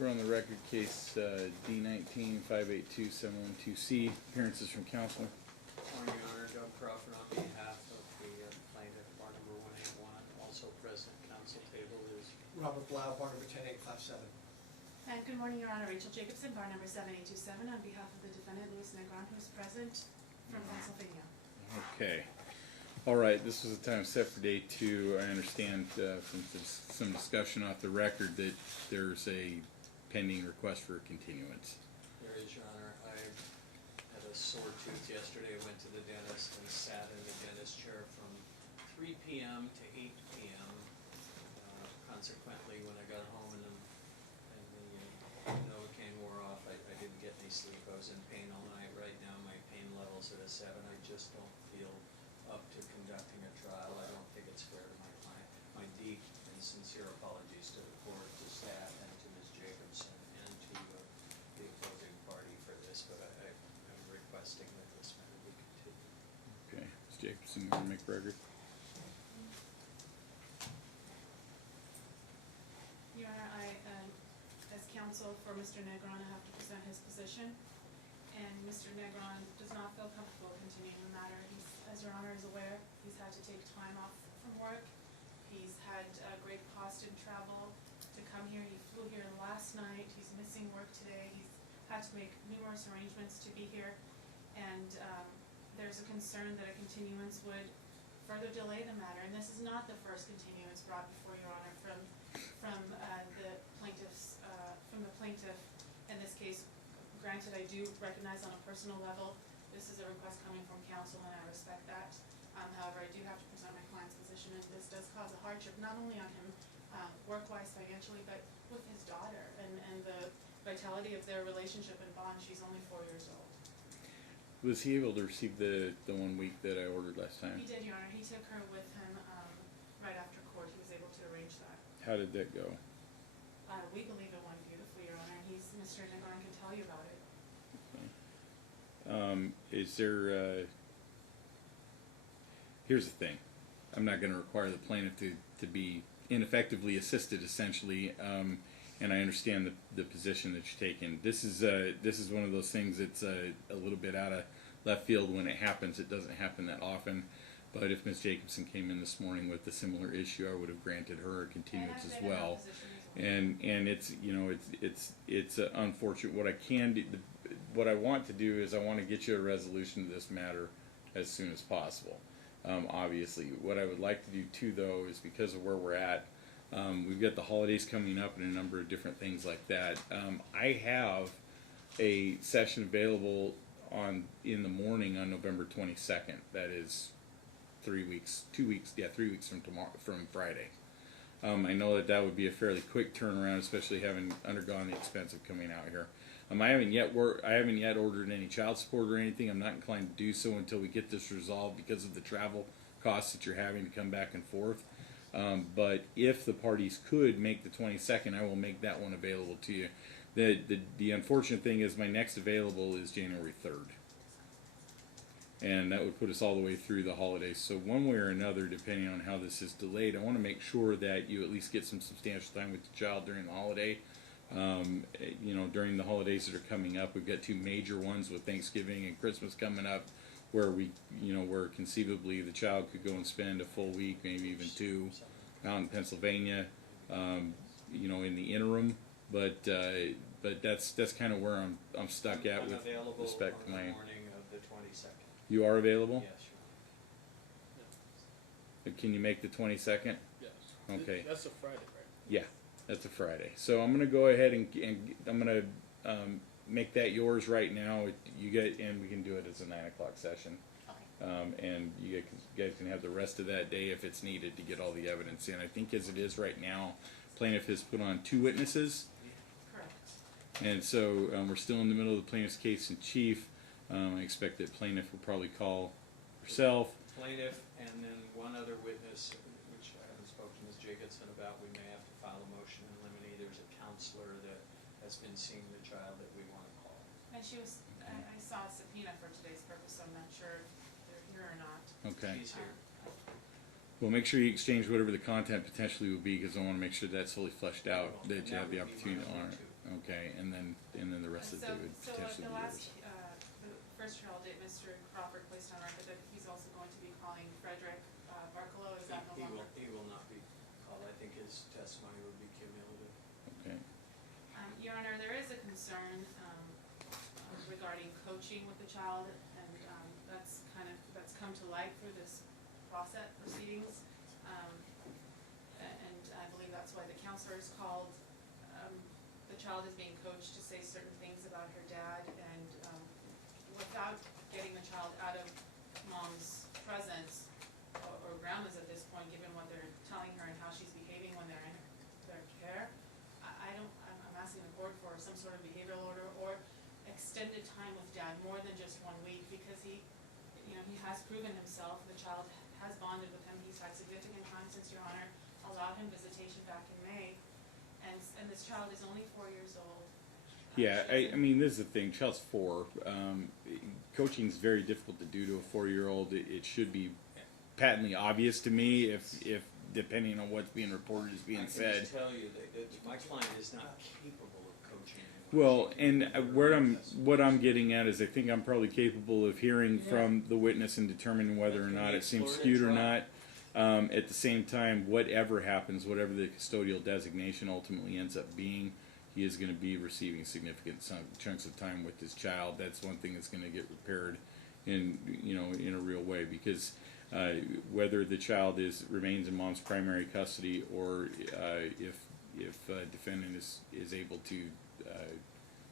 We're on the record case D19-582-712C, appearances from counsel. Morning, Your Honor. Doug Crawford on behalf of the plaintiff, bar number 181. Also present at counsel table is Robert Blau, bar number 10857. And good morning, Your Honor. Rachel Jacobson, bar number 7827, on behalf of the defendant, Luis Negron, who is present from Pennsylvania. Okay. All right, this was a time set for day 2. I understand from some discussion off the record that there's a pending request for a continuance. there is, Your Honor. I had a sore tooth yesterday. I went to the dentist and sat in the dentist chair from 3 p.m. to 8 p.m. Consequently, when I got home and the Novocaine wore off, I didn't get any sleep. I was in pain all night. Right now, my pain level's at a 7. I just don't feel up to conducting a trial. I don't think it's fair to my client. My deep and sincere apologies to the court, to staff, and to Ms. Jacobson, and to the opposing party for this, but I'm requesting that this matter be continued. Okay, Ms. Jacobson, you want to make record? Your Honor, as counsel for Mr. Negron, I have to present his position. And Mr. Negron does not feel comfortable continuing the matter. As Your Honor is aware, he's had to take time off from work. He's had great cost in travel to come here. He flew here last night. He's missing work today. He's had to make numerous arrangements to be here. And there's a concern that a continuance would further delay the matter. And this is not the first continuance brought before Your Honor from the plaintiff in this case. Granted, I do recognize on a personal level this is a request coming from counsel, and I respect that. However, I do have to present my client's position, and this does cause a hardship not only on him work-wise, financially, but with his daughter and the vitality of their relationship and bond. She's only 4 years old. Was he able to receive the 1 week that I ordered last time? He did, Your Honor. He took her with him right after court. He was able to arrange that. How did that go? We believe it went beautifully, Your Honor. Mr. Negron can tell you about it. Is there, here's the thing. I'm not going to require the plaintiff to be ineffectively assisted, essentially, and I understand the position that you're taking. This is one of those things that's a little bit out of left field when it happens. It doesn't happen that often. But if Ms. Jacobson came in this morning with a similar issue, I would have granted her a continuance as well. And it's it's unfortunate. What I can do, what I want to do is I want to get you a resolution to this matter as soon as possible. Obviously, what I would like to do too, though, is because of where we're at, we've got the holidays coming up and a number of different things like that. I have a session available in the morning on November 22nd. That is 3 weeks, 3 weeks from Friday. I know that would be a fairly quick turnaround, especially having undergone the expense of coming out here. I haven't yet ordered any child support or anything. I'm not inclined to do so until we get this resolved because of the travel costs that you're having to come back and forth. But if the parties could make the 22nd, I will make that one available to you. The unfortunate thing is my next available is January 3rd. And that would put us all the way through the holidays. So one way or another, depending on how this is delayed, I want to make sure that you at least get some substantial time with the child during the holiday. During the holidays that are coming up, we've got 2 major ones with Thanksgiving and Christmas coming up, where where conceivably the child could go and spend a full week, maybe even 2, out in Pennsylvania, in the interim. But that's kind of where I'm stuck at with respect to my. Morning of the 22nd. You are available? Yes, Your Can you make the 22nd? Yes. Okay. That's a Friday, right? Yeah, that's a Friday. So I'm going to go ahead and I'm going to make that yours right now. And we can do it as a 9 o'clock session. Okay. And you guys can have the rest of that day if it's needed to get all the evidence in. I think as it is right now, plaintiff has put on 2 witnesses. Correct. And so we're still in the middle of the plaintiff's case in chief. I expect that plaintiff will probably call herself. Plaintiff, and then one other witness, which I haven't spoken to Ms. Jacobson about. We may have to file a motion in limine. There's a counselor that has been seeing the child that we want to call. And I saw a subpoena for today's purpose, so I'm not sure if they're here or not. Okay. She's here. Well, make sure you exchange whatever the content potentially will be, because I want to make sure that's fully fleshed out, that you have the opportunity to honor it. Okay, and then the rest of the day would So potentially the be last, yours. the first trial date, Mr. Crawford placed on record that he's also going to be calling Frederick, Barkalow, is that no longer? He will not be called. I think his testimony would be cumulative. Okay. Your Honor, there is a concern, regarding coaching with the child, and, that's come to light through this process proceedings. And I believe that's why the counselor is called. The child is being coached to say certain things about her dad, and, without getting the child out of mom's presence, or grandma's at this point, given what they're telling her and how she's behaving when they're in their care. I'm asking the board for some sort of behavioral order or extended time with dad, more than just 1 week, because he has proven himself, the child has bonded with him, he's had significant time since Your Honor allowed him visitation back in May, and this child is only 4 years old. Yeah, I mean, this is the thing. Child's 4. Coaching is very difficult to do to a 4-year-old. It should be patently obvious to me if depending on what's being reported is being said. I can just tell you that my client is not capable of coaching. Well, and what I'm getting at is I think I'm probably capable of hearing from the witness and determining whether or not it seems skewed or not. At the same time, whatever happens, whatever the custodial designation ultimately ends up being, he is going to be receiving significant chunks of time with his child. That's one thing that's going to get repaired in a real way, because whether the child remains in mom's primary custody, or if defendant is able to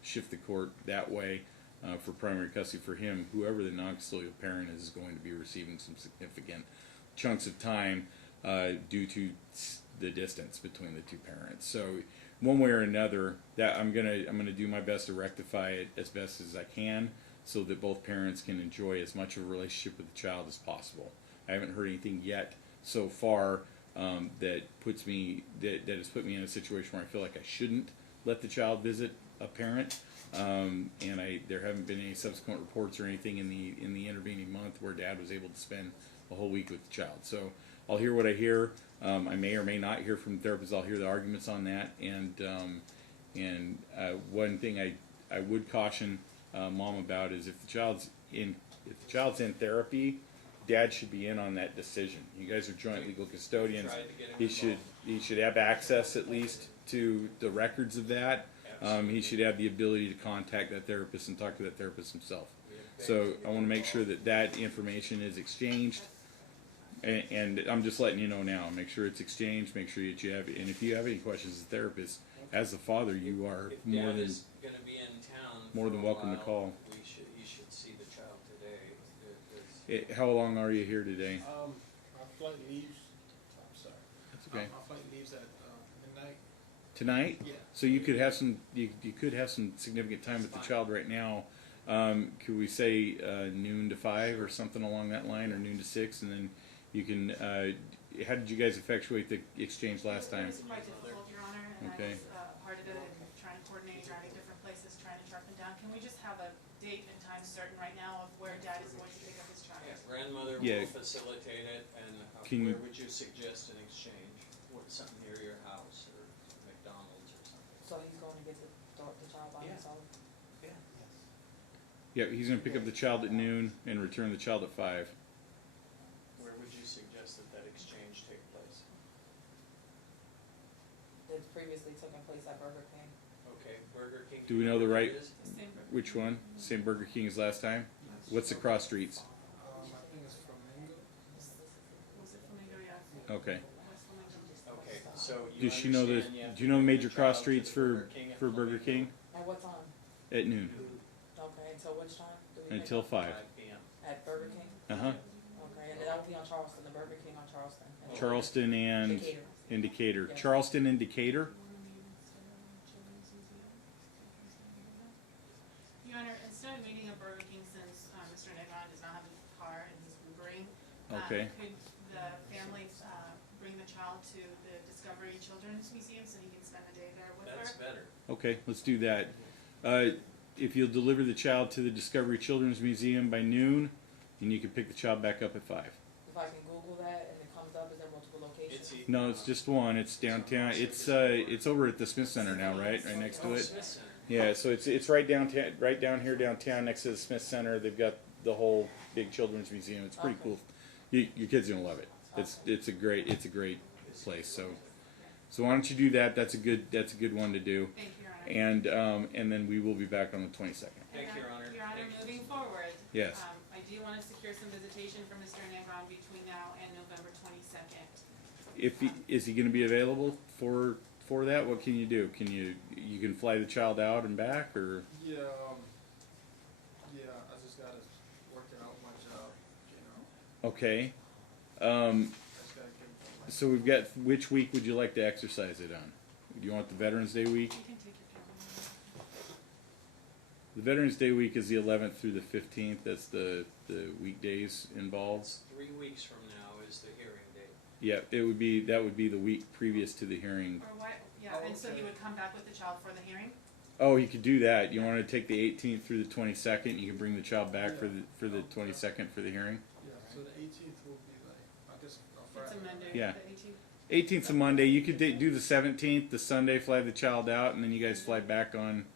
shift the court that way for primary custody for him, whoever the non-custodial parent is going to be receiving some significant chunks of time due to the distance between the two parents. So one way or another, that I'm gonna do my best to rectify it as best as I can, so that both parents can enjoy as much of a relationship with the child as possible. I haven't heard anything yet so far that has put me in a situation where I feel like I shouldn't let the child visit a parent, and there haven't been any subsequent reports or anything in the intervening month where dad was able to spend a whole week with the child. So I'll hear what I hear. I may or may not hear from the therapist. I'll hear the arguments on that, and one thing I would caution mom about is if the child's in therapy, dad should be in on that decision. You guys are joint legal custodians. He should have access at least to the records of that. He should have the ability to contact that therapist and talk to that therapist himself. So I want to make sure that information is exchanged, and I'm just letting you know now. Make sure it's exchanged. Make sure that you have it. And if you have any questions as a therapist, as a father, you are more than welcome to call. You should see the child today. How long are you here today? Our flight leaves, I'm sorry. That's okay. Our flight leaves at midnight. Tonight? Yeah. So you could have some significant time with the child right now. Could we say noon to 5 or something along that line, or noon to 6, and then you can. How did you guys effectuate the exchange last time? It was quite difficult, Your Honor, and Okay. I was part of it, and trying to coordinate, driving different places, trying to track them down. Can we just have a date and time certain right now of where dad is going to pick up his child? Grandmother Yeah. will facilitate it, and Can where you- would you suggest an exchange? Something near your house, or McDonald's or something? So he's going to get the child by Yeah. himself? Yeah. Yeah, he's going to pick up the child at noon and return the child at 5. Where would you suggest that exchange take place? It's previously taken place at Burger King. Okay, Burger King. Do we know the right- It is? The same Burger Which King. one? Same Burger King as last time? What's the cross streets? I think it's from Mingo. Was it Flamingo? Yeah. Okay. West Flamingo. Okay, so you Does she know understand you have do you know the to major bring cross child to streets the for Burger King? At what time? At noon Okay, until which time? Do we until pick 5. 5 p.m. up? At Burger King? Uh-huh. Okay, and that will be on Charleston, the Burger King on Charleston. Charleston and Decatur. Decatur. Yes. Charleston and Decatur? Your Honor, instead of meeting at Burger King, since Mr. Negron does not have a car and he's Ubering, Okay. could the family bring the child to the Discovery Children's Museum so he can spend the day there with That's her? better. Okay, let's do that. If you'll deliver the child to the Discovery Children's Museum by noon, then you can pick the child back up at 5. If I can Google that and it comes up, is there multiple locations? It's No, it's just one. It's downtown. It's over at the Smith Center now, right? Right next to Oh, it. Smith Center. Yeah, so it's right downtown, right down here downtown next to the Smith Center. They've got the whole big children's museum. It's pretty Okay. cool. Your kids are gonna love it. It's a great place. So why don't you do that? That's a good one to do. Thank you, Your Honor. And then we will be back on the 22nd. Thank you, Your Honor. Your Honor, Thank you. moving forward. Yes. I do want to secure some visitation for Mr. Negron between now and November 22nd. Is he going to be available for that? What can you do? You can fly the child out and back, or Yeah, I just gotta work it out my job, you know. okay? I just gotta give So we've got, which week would you like to exercise it on? Do you want the Veterans Day week? You can take your calendar. The Veterans Day week is the 11th through the 15th. That's the weekdays involved. It's 3 weeks from now is the hearing date. Yeah, that would be the week previous to the hearing. Or what, yeah, Oh, and so he okay. would come back with the child for the hearing? Oh, you could do that. You want to take the 18th through the 22nd. You can bring the child back for the 22nd for the hearing. Yeah, so the 18th will be like, I guess, a It's Friday. a Monday, Yeah. the 18th. 18th's a Monday. You could do the 17th, the Sunday, fly the child out, and then you guys fly back on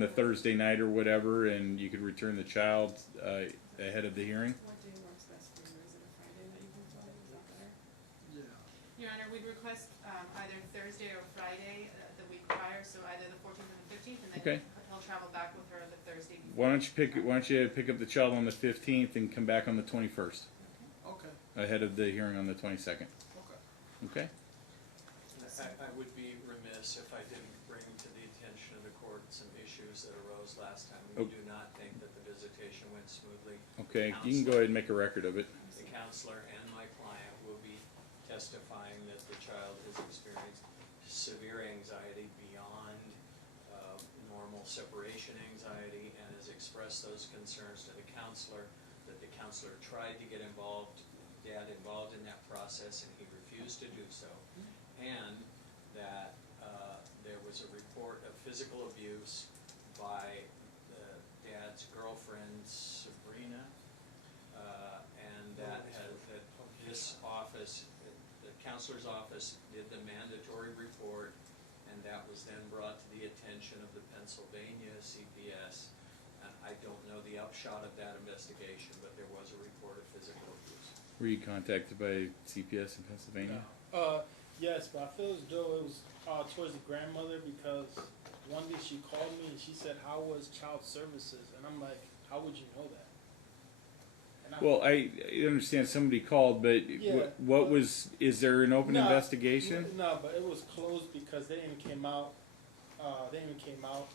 the Thursday night or whatever, and you could return the child ahead of the hearing. What day works best for you? Is it a Friday that you can fly? Is that better? Yeah. Your Honor, we'd request either Thursday or Friday the week prior, so either the 14th or the 15th, and then Okay. he'll travel back with her the Thursday before. Why don't you pick up the child on the 15th and come back on the 21st Okay, ahead of the hearing on the 22nd. okay. Okay. I would be remiss if I didn't bring to the attention of the court some issues that arose last time. We Oh. do not think that the visitation went smoothly. Okay. You can go ahead and make a record of it. The counselor and my client will be testifying that the child has experienced severe anxiety beyond normal separation anxiety and has expressed those concerns to the counselor, that the counselor tried to get dad involved in that process and he refused to do so, and that there was a report of physical abuse by the dad's girlfriend Sabrina, and that this office, the counselor's office, did the mandatory report, and that was then brought to the attention of the Pennsylvania CPS. And I don't know the upshot of that investigation, but there was a report of physical abuse. Were you contacted by CPS in Pennsylvania? Yes, but I feel as though it was towards the grandmother because one day she called me and she said, "How was child services?" And I'm like, "How would you know that?" And Well, I understand somebody called, but Yeah, what but- is there an open No, investigation? No, but it was closed because they didn't came out.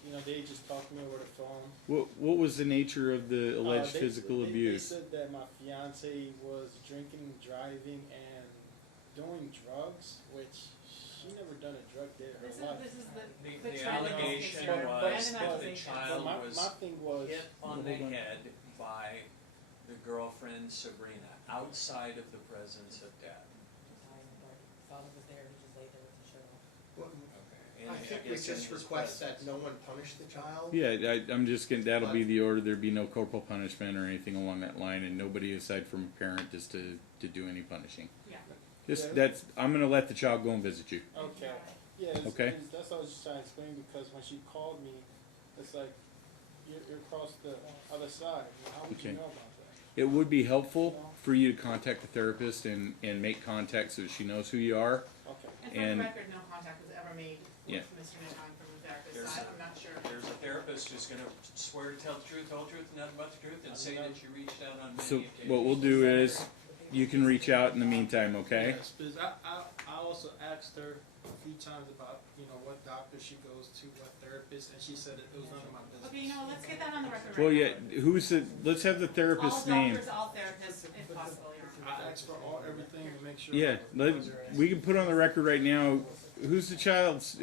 You know, they just talked to me over the phone. What was the nature of the alleged They- physical they abuse? said that my fiance was drinking, driving, and doing drugs, which she never done a drug day in This her life. is the The trend allegation investigation. was Random that the accusations. child my was thing was hit on the Hold on. head by the girlfriend Sabrina outside of the presence of dad. Father was there, he just laid there with the show. Well, Okay. I And think we guess in just his request presence. that no one punish the child. Yeah, I'm just gonna. That'll be the order. There'd be no corporal punishment or anything along that line, and nobody aside from a parent is to do any punishing. Yeah. Yeah. I'm gonna let the child go and visit you. okay. Yeah, Okay. that's what I was just trying to explain because when she called me, it's like you're across the other side. How would Okay. you know about that? It would be helpful for you to contact the therapist and make contact so that she knows who you are. Okay. And for And- the record, no contact was ever made Yeah. with Mr. Negron from the therapist, There's so a- I'm not sure. There's a therapist who's gonna swear to tell the truth, whole truth, and nothing but the truth, and say that you reached out on many So occasions. what we'll do is you can reach out in the meantime, okay? Yes, because I also asked her a few times about what doctor she goes to, what therapist, and she said it was none of my business. Okay, let's get that on the record Well, right yeah. now. Let's have the therapist's All name. doctors, all therapists, if possible, Your Honor. I asked for everything to make sure. Yeah, we can put on the record right now. Who's the child's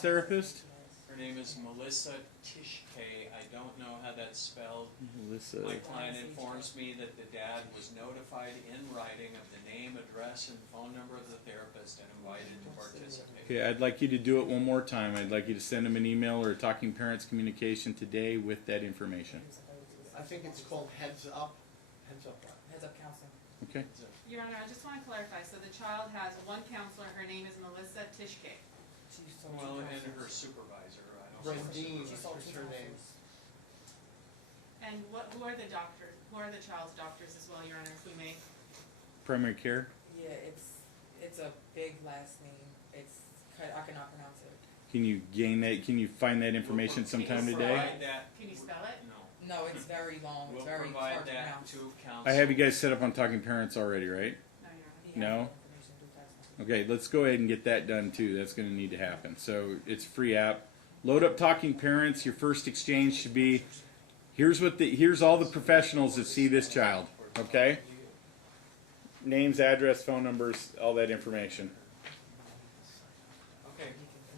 therapist? Her name is Melissa Tishke. I don't know how that's spelled. Melissa. My client informs me that the dad was notified in writing of the name, address, and phone number of the therapist and invited to participate. Okay, I'd like you to do it one more time. I'd like you to send him an email or a Talking Parents communication today with that information. I think it's called Heads Up. Heads Up. Heads up counseling. Okay? Your Honor, I just want to clarify, so the child has one counselor her supervisor, I don't know. Brandine She is sold two her name. houses. And who are the doctors, who are the child's doctors as well, Your Honor, if we may? Primary care. Yeah, it's a big last name. I cannot pronounce it. Can you gain that? Can you find that information sometime We'll today? provide that- Can you spell it? No. No, it's very long. We'll It's very provide hard to that pronounce. to council. I have you guys set up on Talking Parents already, right? No, Your Honor. He has No? the information through text message. Okay, let's go ahead and get that done too. That's going to need to happen. So it's a free app. Load up Talking Parents. Your first exchange should be, here's all the professionals that see this child. Okay? Names, address, phone numbers, all that information. Okay.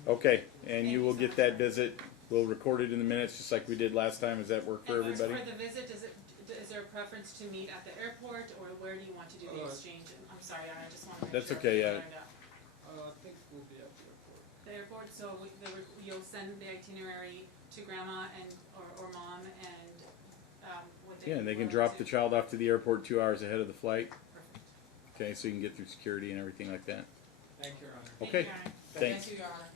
Okay, and you will get that visit. We'll record it in the minutes just like we did last time. Does that work for And everybody? for the visit, is there a preference to meet at the airport, or where do you want to do the exchange? I'm sorry, I just want to make That's sure. okay, yeah. I think we'll be at the airport. The airport, so you'll send the itinerary to grandma or mom, and what they. Yeah, and they can will drop to- the child off to the airport 2 hours ahead of the flight. Perfect. Okay, so you can get through security and everything like that. Thank you, Your Honor. Thank Okay. you, Your Honor. Thanks. Thank you, Your Honor.